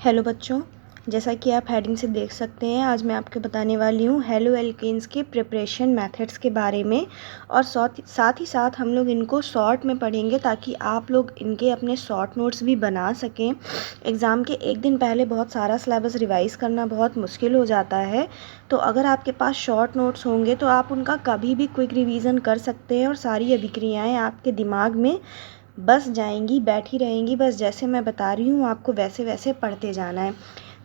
Hello बच्चों, जैसा कि आप हेडिंग से देख सकते हैं, आज मैं आपको बताने वाली हूँ हेलो एल्केन्स के प्रिपरेशन मेथड्स के बारे में। और साथ ही साथ हम लोग इनको शॉर्ट में पढ़ेंगे ताकि आप लोग इनके अपने शॉर्ट नोट्स भी बना सकें। एग्ज़ाम के एक दिन पहले बहुत सारा सिलेबस रिवाइज़ करना बहुत मुश्किल हो जाता है, तो अगर आपके पास शॉर्ट नोट्स होंगे तो आप उनका कभी भी क्विक रिवीजन कर सकते हैं और सारी अभिक्रियाएँ आपके दिमाग में बस जाएंगी, बैठी रहेंगी। बस जैसे मैं बता रही हूँ आपको वैसे वैसे पढ़ते जाना है।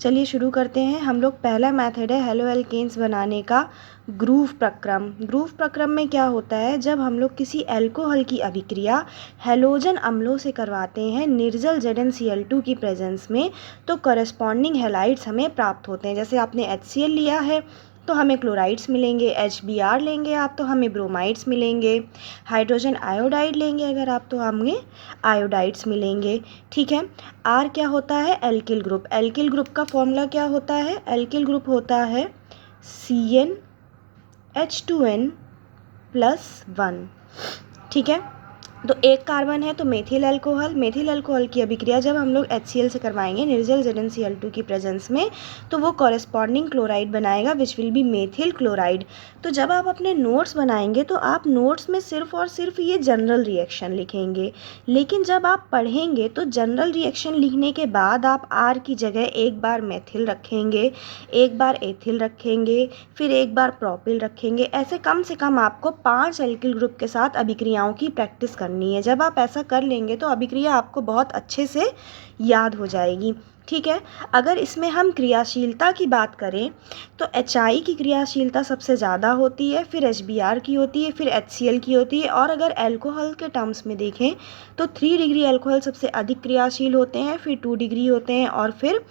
चलिए शुरू करते हैं। हम लोग पहला मेथड है हेलो एल्केन्स बनाने का, ग्रूव प्रक्रम। ग्रूव प्रक्रम में क्या होता है, जब हम लोग किसी एल्कोहल की अभिक्रिया हेलोजन अम्लों से करवाते हैं निर्जल ZnCl2 की प्रेजेंस में, तो करस्पॉन्डिंग हेलाइड्स हमें प्राप्त होते हैं। जैसे आपने HCl लिया है तो हमें क्लोराइड्स मिलेंगे, HBr लेंगे आप तो हमें ब्रोमाइड्स मिलेंगे, हाइड्रोजन आयोडाइड लेंगे अगर आप तो हमें आयोडाइड्स मिलेंगे। ठीक है। आर क्या होता है, एल्किल ग्रुप। एल्किल ग्रुप का फॉर्मूला क्या होता है, एल्किल ग्रुप होता है CnH2n+1। ठीक है। तो एक कार्बन है तो मेथिल अल्कोहल। मेथिल अल्कोहल की अभिक्रिया जब हम लोग HCl से करवाएंगे निर्जल ZnCl2 की प्रेजेंस में, तो वो कॉरेस्पॉन्डिंग क्लोराइड बनाएगा which will be methyl chloride. तो जब आप अपने नोट्स बनाएंगे तो आप नोट्स में सिर्फ और सिर्फ ये जनरल रिएक्शन लिखेंगे, लेकिन जब आप पढ़ेंगे तो जनरल रिएक्शन लिखने के बाद आप आर की जगह एक बार मेथिल रखेंगे, एक बार एथिल रखेंगे, फिर एक बार प्रोपिल रखेंगे। ऐसे कम से कम आपको 5 एल्किल ग्रुप के साथ अभिक्रियाओं की प्रैक्टिस करनी है। जब आप ऐसा कर लेंगे तो अभिक्रिया आपको बहुत अच्छे से याद हो जाएगी। ठीक है। अगर इसमें हम क्रियाशीलता की बात करें तो HI की क्रियाशीलता सबसे ज़्यादा होती है, फिर HBr की होती है, फिर HCl की होती है। और अगर अल्कोहल के टर्म्स में देखें तो 3 डिग्री अल्कोहल सबसे अधिक क्रियाशील होते हैं, फिर 2 डिग्री होते हैं और फिर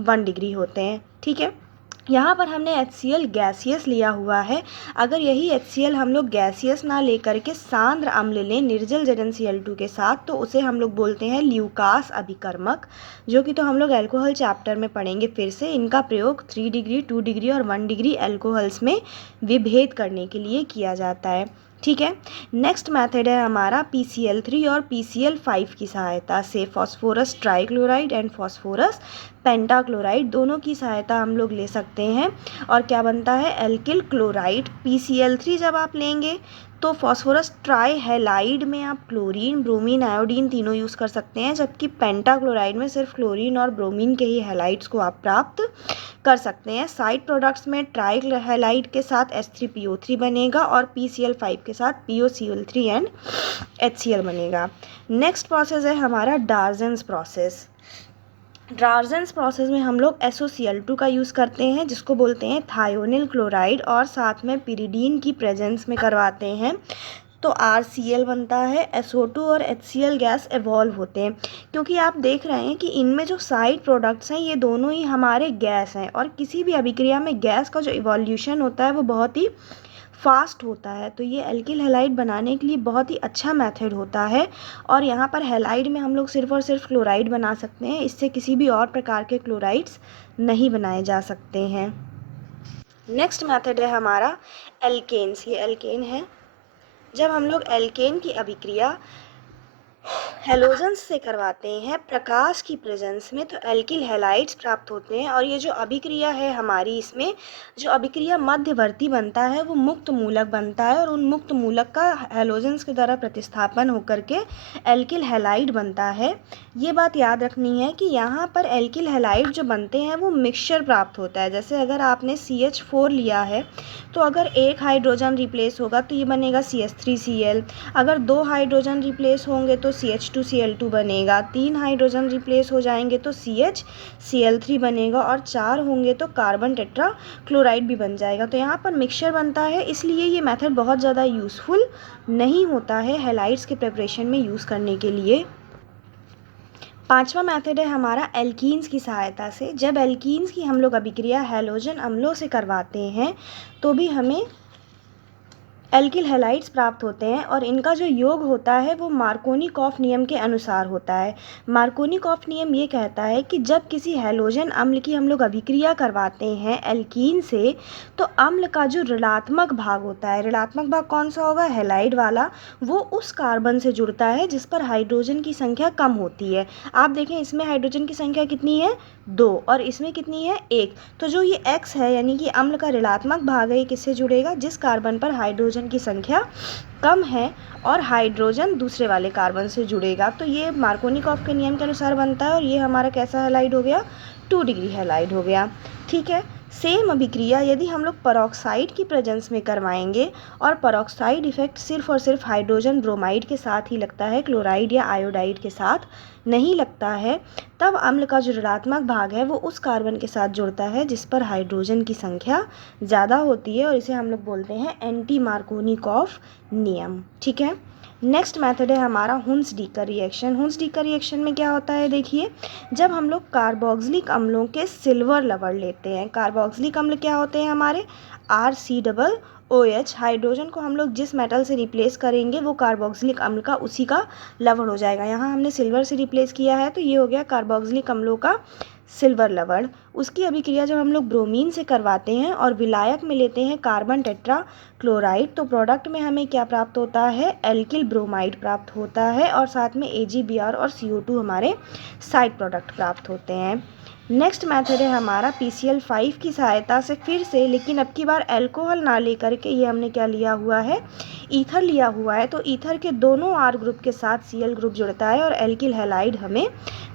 1 डिग्री होते हैं। ठीक है। यहाँ पर हमने HCl गैसियस लिया हुआ है। अगर यही HCl हम लोग गैसियस ना लेकर के सांद्र अम्ल लें निर्जल ZnCl2 के साथ, तो उसे हम लोग बोलते हैं ल्यूकास अभिकर्मक, जो कि तो हम लोग अल्कोहल चैप्टर में पढ़ेंगे। फिर से इनका प्रयोग 3 डिग्री, 2 डिग्री और 1 डिग्री अल्कोहल्स में विभेद करने के लिए किया जाता है। ठीक है। नेक्स्ट मेथड है हमारा PCl3 और PCl5 की सहायता से, phosphorus trichloride and phosphorus pentachloride दोनों की सहायता हम लोग ले सकते हैं। और क्या बनता है, एल्किल क्लोराइड। PCl3 जब आप लेंगे तो फॉस्फोरस ट्राई हैलाइड में आप क्लोरीन, ब्रोमीन, आयोडीन तीनों यूज़ कर सकते हैं, जबकि पेंटाक्लोराइड में सिर्फ क्लोरीन और ब्रोमीन के ही हैलाइड्स को आप प्राप्त कर सकते हैं। साइड प्रोडक्ट्स में ट्राई हैलाइड के साथ H3PO3 बनेगा और PCl5 के साथ POCl3 एंड HCl बनेगा। नेक्स्ट प्रोसेस है हमारा डार्जेंस प्रोसेस। डार्जेंस प्रोसेस में हम लोग SOCl2 का यूज़ करते हैं, जिसको बोलते हैं थायोनिल क्लोराइड, और साथ में पिरिडीन की प्रेजेंस में करवाते हैं तो RCl बनता है। SO2 और HCl गैस एवॉल्व होते हैं, क्योंकि आप देख रहे हैं कि इनमें जो साइड प्रोडक्ट्स हैं ये दोनों ही हमारे गैस हैं, और किसी भी अभिक्रिया में गैस का जो इवोल्यूशन होता है वो बहुत ही फास्ट होता है। तो ये एल्किल हैलाइड बनाने के लिए बहुत ही अच्छा मेथड होता है। और यहाँ पर हैलाइड में हम लोग सिर्फ और सिर्फ क्लोराइड बना सकते हैं, इससे किसी भी और प्रकार के क्लोराइड्स नहीं बनाए जा सकते हैं। नेक्स्ट मेथड है हमारा एल्केन्स। ये एल्केन है। जब हम लोग एल्केन की अभिक्रिया हेलोजन्स से करवाते हैं प्रकाश की प्रेजेंस में, तो एल्किल हैलाइड्स प्राप्त होते हैं। और ये जो अभिक्रिया है हमारी, इसमें जो अभिक्रिया मध्यवर्ती बनता है वो मुक्त मूलक बनता है, और उन मुक्त मूलक का हेलोजन्स के द्वारा प्रतिस्थापन होकर के एल्किल हैलाइड बनता है। ये बात याद रखनी है कि यहाँ पर एल्किल हैलाइड जो बनते हैं वो मिक्सचर प्राप्त होता है। जैसे अगर आपने CH4 लिया है तो अगर एक हाइड्रोजन रिप्लेस होगा तो ये बनेगा CH3Cl, अगर 2 हाइड्रोजन रिप्लेस होंगे तो CH2Cl2 बनेगा, 3 हाइड्रोजन रिप्लेस हो जाएंगे तो CHCl3 बनेगा, और 4 होंगे तो कार्बन टेट्रा क्लोराइड भी बन जाएगा। तो यहाँ पर मिक्सचर बनता है, इसलिए ये मेथड बहुत ज़्यादा यूज़फुल नहीं होता है हैलाइड्स के प्रिपरेशन में यूज़ करने के लिए। पांचवा मेथड है हमारा एल्कीन्स की सहायता से। जब एल्कीन्स की हम लोग अभिक्रिया हैलोजन अम्लों से करवाते हैं तो भी हमें एल्किल हैलाइड्स प्राप्त होते हैं और इनका जो योग होता है वो मार्कोनिकॉफ नियम के अनुसार होता है। मार्कोनिकॉफ नियम ये कहता है कि जब किसी हैलोजन अम्ल की हम लोग अभिक्रिया करवाते हैं एल्कीन से, तो अम्ल का जो ऋणात्मक भाग होता है, ऋणात्मक भाग कौन सा होगा, हैलाइड वाला, वो उस कार्बन से जुड़ता है जिस पर हाइड्रोजन की संख्या कम होती है। आप देखें इसमें हाइड्रोजन की संख्या कितनी है, 2, और इसमें कितनी है, 1। तो जो ये X है यानी कि अम्ल का ऋणात्मक भाग है, ये किससे जुड़ेगा, जिस कार्बन पर हाइड्रोजन की संख्या कम है और हाइड्रोजन दूसरे वाले कार्बन से जुड़ेगा। तो ये मार्कोनिकॉफ के नियम के अनुसार बनता है और ये हमारा कैसा हैलाइड हो गया, 2 डिग्री हैलाइड हो गया। ठीक है, सेम अभिक्रिया यदि हम लोग परऑक्साइड की प्रेजेंस में करवाएंगे और परऑक्साइड इफेक्ट सिर्फ और सिर्फ हाइड्रोजन ब्रोमाइड के साथ ही लगता है, क्लोराइड या आयोडाइड के साथ नहीं लगता है, तब अम्ल का जो ऋणात्मक भाग है वो उस कार्बन के साथ जुड़ता है जिस पर हाइड्रोजन की संख्या ज़्यादा होती है और इसे हम लोग बोलते हैं एंटी मार्कोनिकॉफ नियम। ठीक है, नेक्स्ट मेथड है हमारा हुंस-डीकर रिएक्शन। हुंस-डीकर रिएक्शन में क्या होता है, देखिए, जब हम लोग कार्बोक्सिलिक अम्लों के सिल्वर लवण लेते हैं, कार्बोक्सिलिक अम्ल क्या होते हैं हमारे, RCOOH, हाइड्रोजन को हम लोग जिस मेटल से रिप्लेस करेंगे वो कार्बोक्सिलिक अम्ल का उसी का लवण हो जाएगा। यहाँ हमने सिल्वर से रिप्लेस किया है तो ये हो गया कार्बोक्सिलिक अम्लों का सिल्वर लवण। उसकी अभिक्रिया जब हम लोग ब्रोमीन से करवाते हैं और विलायक में लेते हैं कार्बन टेट्रा क्लोराइड, तो प्रोडक्ट में हमें क्या प्राप्त होता है, एल्किल ब्रोमाइड प्राप्त होता है और साथ में AgBr और CO2 हमारे साइड प्रोडक्ट प्राप्त होते हैं। नेक्स्ट मेथड है हमारा PCl5 की सहायता से फिर से, लेकिन अब की बार अल्कोहल ना लेकर के ये हमने क्या लिया हुआ है, ईथर लिया हुआ है। तो ईथर के दोनों R ग्रुप के साथ Cl ग्रुप जुड़ता है और एल्किल हैलाइड हमें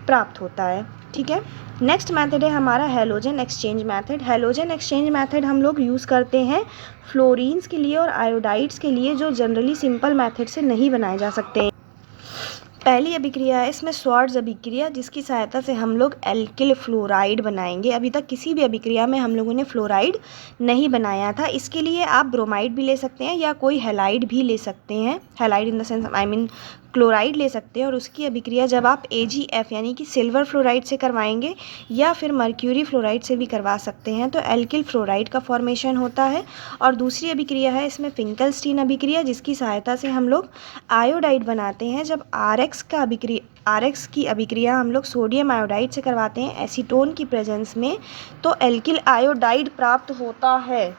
प्राप्त होता है। ठीक है, नेक्स्ट मेथड है हमारा halogen exchange method. Halogen exchange method हम लोग यूज़ करते हैं फ्लोरीन्स के लिए और आयोडाइड्स के लिए, जो जनरली सिंपल मेथड से नहीं बनाए जा सकते। पहली अभिक्रिया है इसमें स्वार्ट्ज अभिक्रिया, जिसकी सहायता से हम लोग एल्किल फ्लोराइड बनाएंगे। अभी तक किसी भी अभिक्रिया में हम लोगों ने फ्लोराइड नहीं बनाया था। इसके लिए आप ब्रोमाइड भी ले सकते हैं या कोई हैलाइड भी ले सकते हैं, halide in the sense I mean chloride ले सकते हैं। और उसकी अभिक्रिया जब आप AgF यानी कि सिल्वर फ्लोराइड से करवाएंगे या फिर मर्क्यूरी फ्लोराइड से भी करवा सकते हैं तो एल्किल फ्लोराइड का फॉर्मेशन होता है। और दूसरी अभिक्रिया है इसमें फिंकलस्टीन अभिक्रिया, जिसकी सहायता से हम लोग आयोडाइड बनाते हैं। जब RX की अभिक्रिया हम लोग सोडियम आयोडाइड से करवाते हैं एसीटोन की प्रेजेंस में, तो एल्किल आयोडाइड प्राप्त होता है।